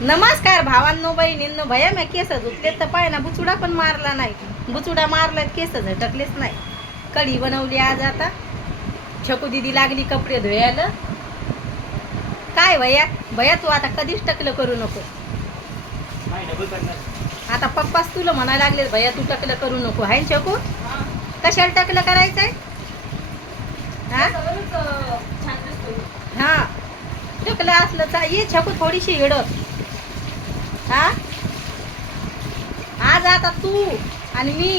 नमस्कार भावांनो बहिणींनो. भया मी केस धुतले तर पाय ना, बुचुडा पण मारला नाही. बुचुडा मारला केस झटकलेच नाही. कढी बनवली आज. आता छकू दिदी लागली कपडे धुयाला. काय भैया भैया तू आता कधीच टकलं करू नको. आता पप्पाच तुला म्हणायला लागले भैया तू टकलं करू नको. हाय छकू, कशाला टकलं करायचंय? हा टकलं असलं ये छकू थोडीशी हिडत. हा आज आता तू आणि मी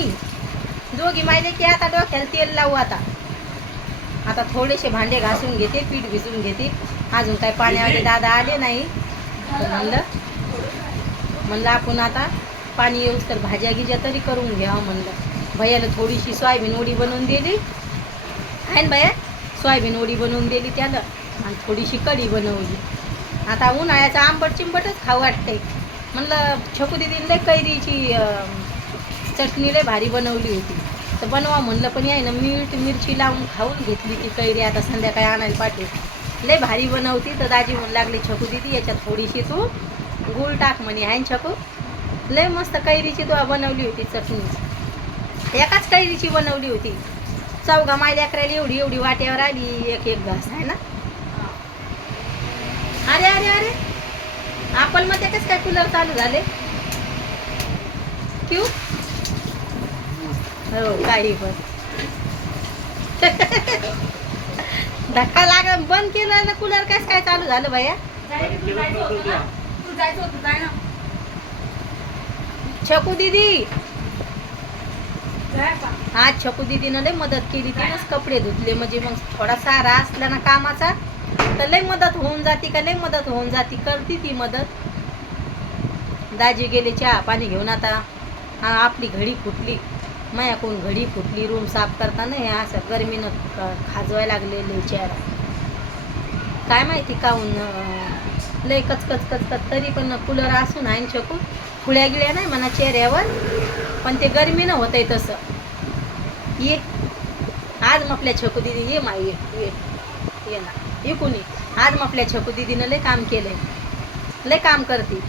दोघी माहिले की आता डोक्याला तेल लावू. आता थोडेसे भांडे घासून घेते, पीठ भिजून घेते. अजून काय पाण्यावाले दादा आले नाही. म्हणलं आपण आता पाणी येऊस तर भाज्या गिज्या तरी करून घ्यावं म्हणलं. भैयाला थोडीशी सोयाबीन वडी बनवून दिली आहे ना भैया. सोयाबीन वडी बनवून दिली त्याला आणि थोडीशी कढी बनवली. आता उन्हाळ्याचा आंबट चिंबटच खाऊ वाटते. म्हणलं छकू दिदीने कैरीची चटणी लय भारी बनवली होती तर बनवा म्हणलं. पण आहे ना मीठ मिरची लावून खाऊन घेतली ती कैरी. आता संध्याकाळी आणायला पाठवली. लय भारी बनवती तर दाजी म्हणू लागले छकू दिदी याच्यात थोडीशी तू गूळ टाक म्हणे. आहे छकू लय मस्त कैरीची तू बनवली होती चटणी. एकाच कैरीची बनवली होती. चौघा मायल्या करायला एवढी एवढी वाट्यावर आली. एक एक घास आहे ना. अरे अरे अरे आपण मग त्याच्याच काय कूलर चालू झाले क्यू. हो काही पण धक्का लागला. बंद केलं ना कूलर. कस काय चालू झालं भैया? छकू दीदी आज छकू दीदीनं लय मदत केली. तिनंच कपडे धुतले. म्हणजे मग थोडासा रास असला ना कामाचा तर लय मदत होऊन जाती. का लय मदत होऊन जाती. करती ती मदत. दाजी गेले चहा पाणी घेऊन. आता हा आपली घडी फुटली. मायाकडून घडी फुटली. रूम साफ करताना हे असं गरमीनं खाजवायला लागलेले चेहरा. काय माहिती काहून लय कचकच कचकच. तरी पण कूलर असून आहे छकू फुळ्या गिळ्या नाही म्हणा चेहऱ्यावर. पण ते गरमीनं होत आहे तसं. ये आज मग आपल्या छकू दिदी ये माई ये ना ये कुणी. आज मग आपल्या छकू दिदीनं लय काम केलंय. लय काम करते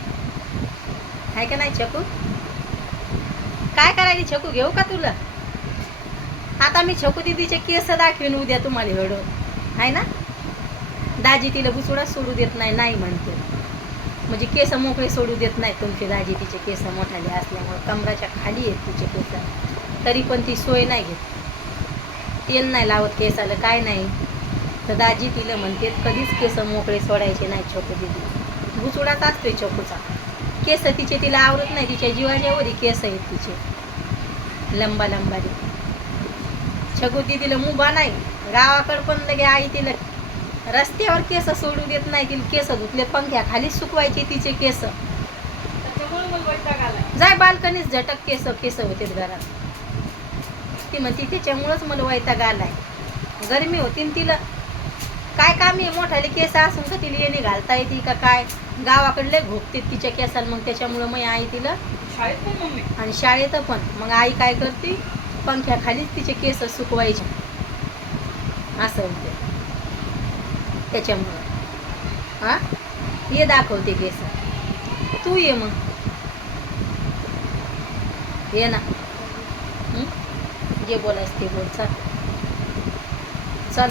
आहे का नाही छकू? काय करायची छकू घेऊ का तुला? आता मी छकू दिदीचे केस दाखवीन उद्या तुम्हाला हडून आहे ना. दाजी तिला बुचुडा सोडू देत नाही. नाही म्हणते म्हणजे केस मोकळे सोडू देत नाही तुमचे दाजी. तिचे केस मोठाले असल्यामुळे कमराच्या खाली आहेत तिचे केस. तरी पण ती सोय नाही घेत. तेल नाही लावत केसाला काय नाही. तर दाजी तिला म्हणते कधीच केस मोकळे सोडायचे नाही छकू दिदी. बुचुडाच असतोय छकूचा. केस तिचे तिला आवडत नाही. तिच्या जीवाच्यावरही केस आहेत तिचे लंबा लंबारी. छकू दिदीला मुभा नाही. गावाकडं पण लगे आई तिला रस्त्यावर केस सोडू देत नाही. तिला केस धुतले पंख्या खालीच सुकवायचे तिचे केस. जाय बाल्कनीच झटक केस केस होते घरात. ती म्हणते त्याच्यामुळंच मला वैताग आलाय. गरमी होती न तिला काय काम आहे. मोठाले केस असून का तिला येणे घालता येते का काय? गावाकडले घोपते तिच्या केसाला. मग त्याच्यामुळं मग आई तिला आणि शाळेत पण मग आई काय करते पंख्या खालीच तिचे केस सुकवायचे. असं होते त्याच्यामुळं. हा ये दाखवते केस. तू ये मग ये ना. जे बोलायचं ते बोल. चल चल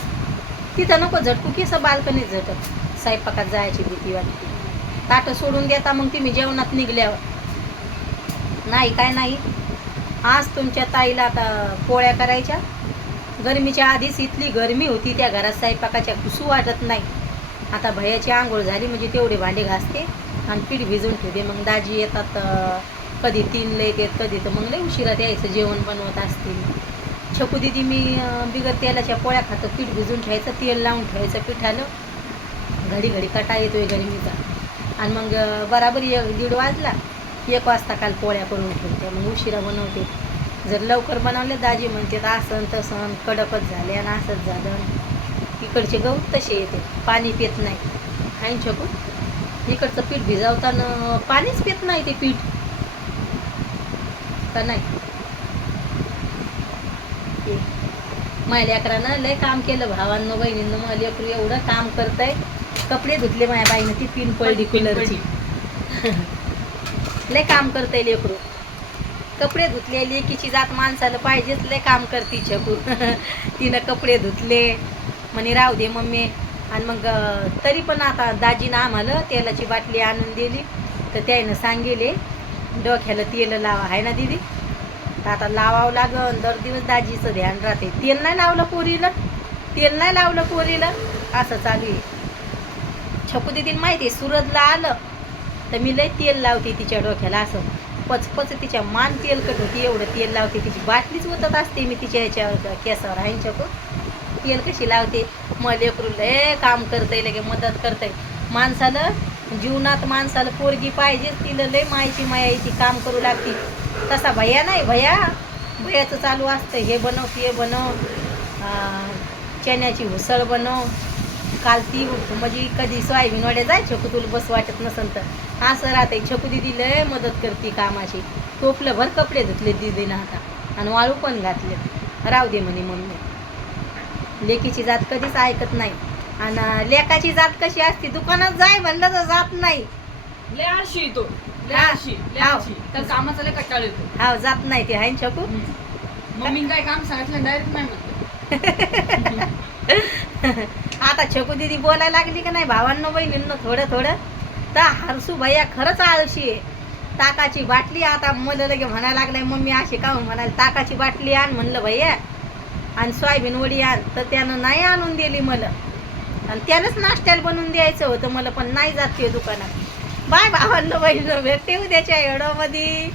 तिथं नको झटकू केस. बाल्कनीत झटक. स्वयंपाकात जायची भीती वाटते. ताटं सोडून देता मग तुम्ही जेवणात निघल्यावर. नाही काय नाही. आज तुमच्या ताईला आता पोळ्या करायच्या. गरमीच्या आधीच इथली गरमी होती त्या घरात. स्वयंपाकाच्या घुसू वाटत नाही. आता भैयाची आंघोळ झाली म्हणजे तेवढे भांडे घासते आणि पीठ भिजून ठेवते. मग दाजी येतात कधी 3ला येतात कधी तर मग लय उशिरा द्यायचं जेवण बनवत असतील. छकू दिदी मी बिगर तेलाच्या पोळ्या खातो. पीठ भिजून ठेवायचं तेल लावून ठेवायचं पिठालं. घडी घडी कटा येतोय गरमीचा. आणि मग बराबर 1-1:30 वाजला. 1 वाजता काल पोळ्या करून ठेवते. मग उशिरा बनवते. जर लवकर बनवले दाजी म्हणते असं तसं कडकच झाले आणि असंच झालं. इकडचे गहू तसे येते पाणी पित नाही. आहे छकू इकडचं पीठ भिजवताना पाणीच पित नाही ते पीठ का नाही. माझ्या लेकरानं लय काम केलं भावांनो बहिणींनं. मग लेकरू एवढं काम करतंय. कपडे धुतले माझ्या बाईनं. ती पिन पडली कूलरची. लय काम करतंय लेकरू. कपडे धुतले, लेकीची जात माणसाला पाहिजेच, लय काम करते छकू. तिनं कपडे धुतले म्हणे राहू दे मम्मी. आणि मग तरी पण आता दाजीनं आम्हाला तेलाची बाटली आणून दिली, तर त्यानं सांगितले डोक्याला तेल लावा, आहे ना दीदी. तर आता लावावं लागन, दर दिवस दाजीचं ध्यान राहते. तेल नाही लावलं पोरीला, असं चालू आहे. छकू दीदीला माहिती आहे सुरतला आलं तर मी लय तेल लावते तिच्या डोक्याला, असं पचपच तिच्या मान तेलकट होती, एवढं तेल लावते. तिची बाटलीच ओतत असते मी तिच्या ह्याच्यावर केसावर. आहे छकू तेल कशी लावते. मग लेकरू लय काम करतंय, लगे मदत करतंय माणसाला. जीवनात माणसाला पोरगी पाहिजेच, तिला लय मायची माया येते, काम करू लागते. तसा भैया नाही, भैयाचं चालू असतं हे बनव ते बनव, चण्याची उसळ बनव. काल ती म्हणजे कधी सोयाबीन वड्या जाय छकू, तुला बस वाटत नसेल तर असं राहते. छकू दिदी लय मदत करते कामाची. टोपलं भर कपडे धुतले दीदीनं आता आणि वाळू पण घातले. राहू दे म्हणे मम्मी. लेकीची जात कधीच ऐकत नाही. आणि लेकाची जात कशी असते, दुकानात जाय म्हणलं तर जात नाही. लय आळशी येतो, तर कामाचा लय कंटाळा येतो. हा जात नाही ते. आहे छकू. मम्मी काय काम सांगितलं डायरेक्ट नाही म्हणतो. आता छकू दीदी बोलायला लागली का नाही भावांनो बहिणींनो थोडं तर हरसू भैया खरंच आळशी आहे. ताकाची बाटली आता मला लगे म्हणायला लागलाय मम्मी अशी का म्हणाल, ताकाची बाटली आण म्हणलं भैया, आणि सोयाबीन वडी आण. तर त्यानं नाही आणून दिली मला, आणि त्यानंच नाश्त्याला बनवून द्यायचं होतं मला, पण नाही जात ते दुकानात. बाय भावांनो बहिणींनो, भेटते उद्याच्या व्हिडिओमध्ये.